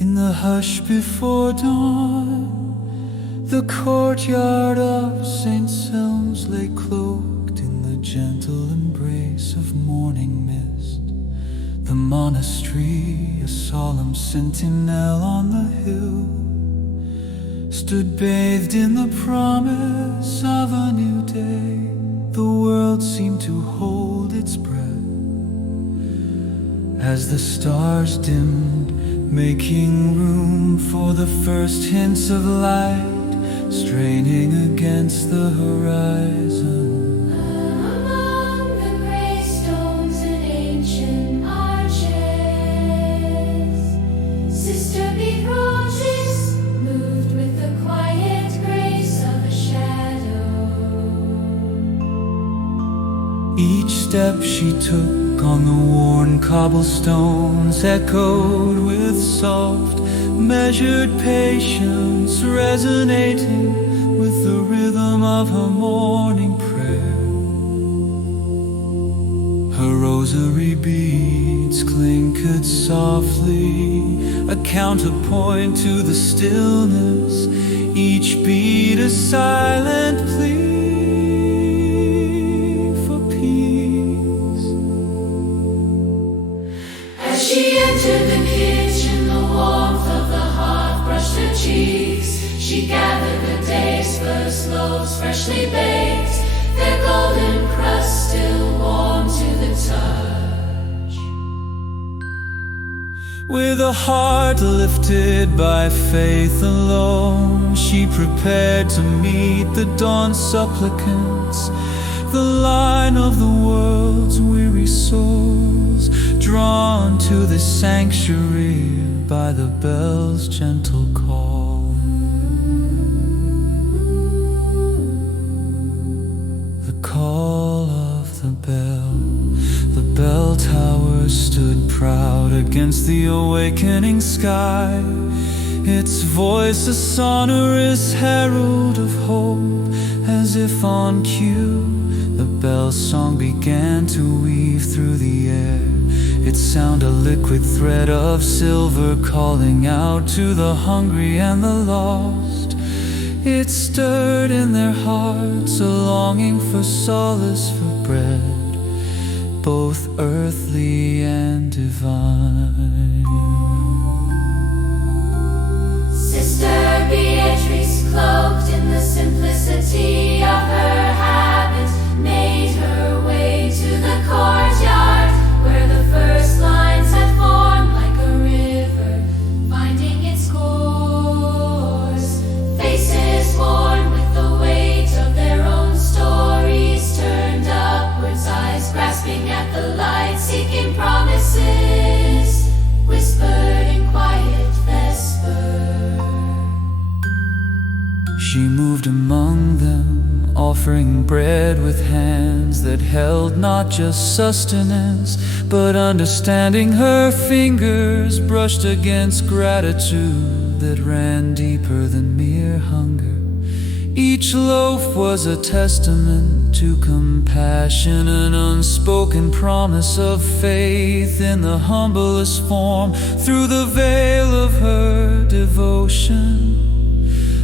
In the hush before dawn, the courtyard of St. Selm's lay cloaked in the gentle embrace of morning mist. The monastery, a solemn sentinel on the hill, stood bathed in the promise of a new day. The world seemed to hold its breath as the stars dimmed, making room for the first hints of light straining against the horizon. Among the gray stones and ancient arches, Sister Beatrice moved with the quiet grace of a shadow. Each step she took on the worn cobblestones echoed with soft, measured patience, resonating with the rhythm of her morning prayer. Her rosary beads clinkered softly, a counterpoint to the stillness, each beat a silent plea. She entered the kitchen, the warmth of the hearth brushed her cheeks. She gathered the day's first loaves, freshly baked, their golden crust still warm to the touch. With a heart lifted by faith alone, she prepared to meet the dawn supplicants, the line of the world's weary souls, drawn to the sanctuary by the bell's gentle call. The call of the bell tower stood proud against the awakening sky, its voice a sonorous herald of hope. As if on cue, the bell song began to weave through the air, its sound a liquid thread of silver calling out to the hungry and the lost. It stirred in their hearts a longing for solace, for bread, both earthly and divine. Sister Beatrice, cloaked in the simplicity of her habit, made her way to the courtyard where the first lines had formed like a river, finding its course. Faces worn with the weight of their own stories turned upwards, eyes grasping at the light, seeking promises, whispered in quiet vesper. She moved among them, offering bread with hands that held not just sustenance, but understanding. Her fingers brushed against gratitude that ran deeper than mere hunger. Each loaf was a testament to compassion, an unspoken promise of faith in the humblest form. Through the veil of her devotion,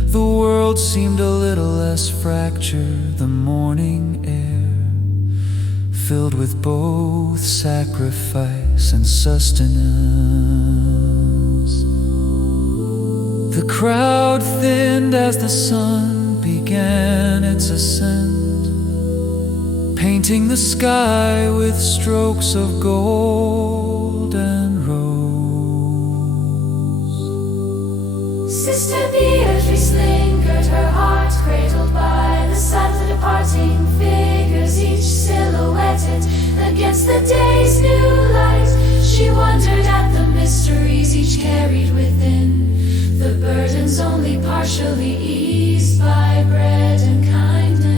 the world seemed a little less fractured, the morning air filled with both sacrifice and sustenance. The crowd thinned as the sun began its ascent, painting the sky with strokes of gold and rose. Sister Beatrice lingered, her heart cradled by the sight of the departing figures, each silhouetted against the day's new light. She wondered at the mysteries each carried within, the burdens only partially eased by bread and kindness.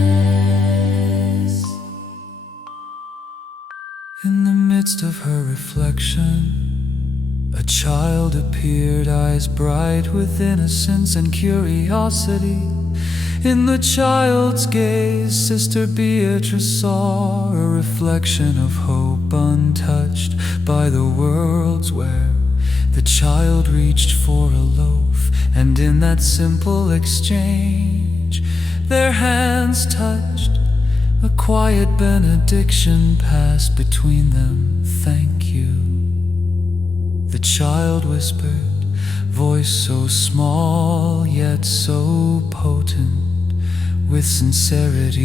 In the midst of her reflection, a child appeared, eyes bright with innocence and curiosity. In the child's gaze, Sister Beatrice saw a reflection of hope untouched by the world's wear. The child reached for a loaf, and in that simple exchange, their hands touched. A quiet benediction passed between them. Thank you, the child whispered, voice so small yet so potent with sincerity.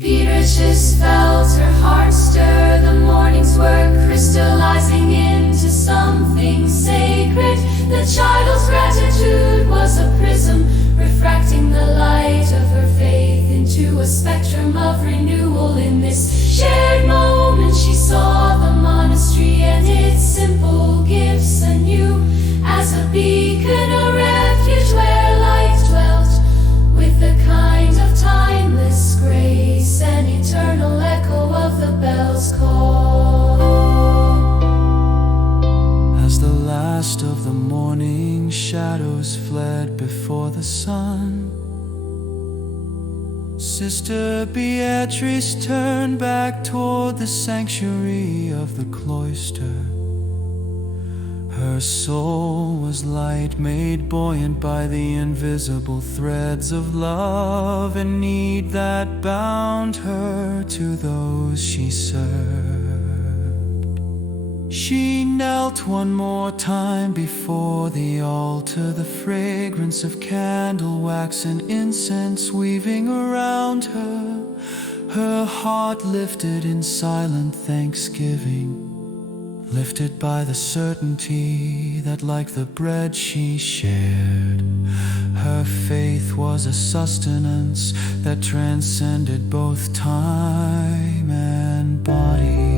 Beatrice felt her heart stir. The morning's work crystallizing into something sacred. The child's gratitude was a prism, refracting the light of her faith into a spectrum of renewal. In this shared moment, she saw the monastery and its simple gifts anew, as a beacon, a refuge where light dwelt, with the kind of timeless grace, an eternal echo of the bell's call. As the last of the morning shadows fled before the sun, Sister Beatrice turned back toward the sanctuary of the cloister. Her soul was light, made buoyant by the invisible threads of love and need that bound her to those she served. She knelt one more time before the altar, the fragrance of candle wax and incense weaving around her. Her heart lifted in silent thanksgiving, lifted by the certainty that, like the bread she shared, her faith was a sustenance that transcended both time and body.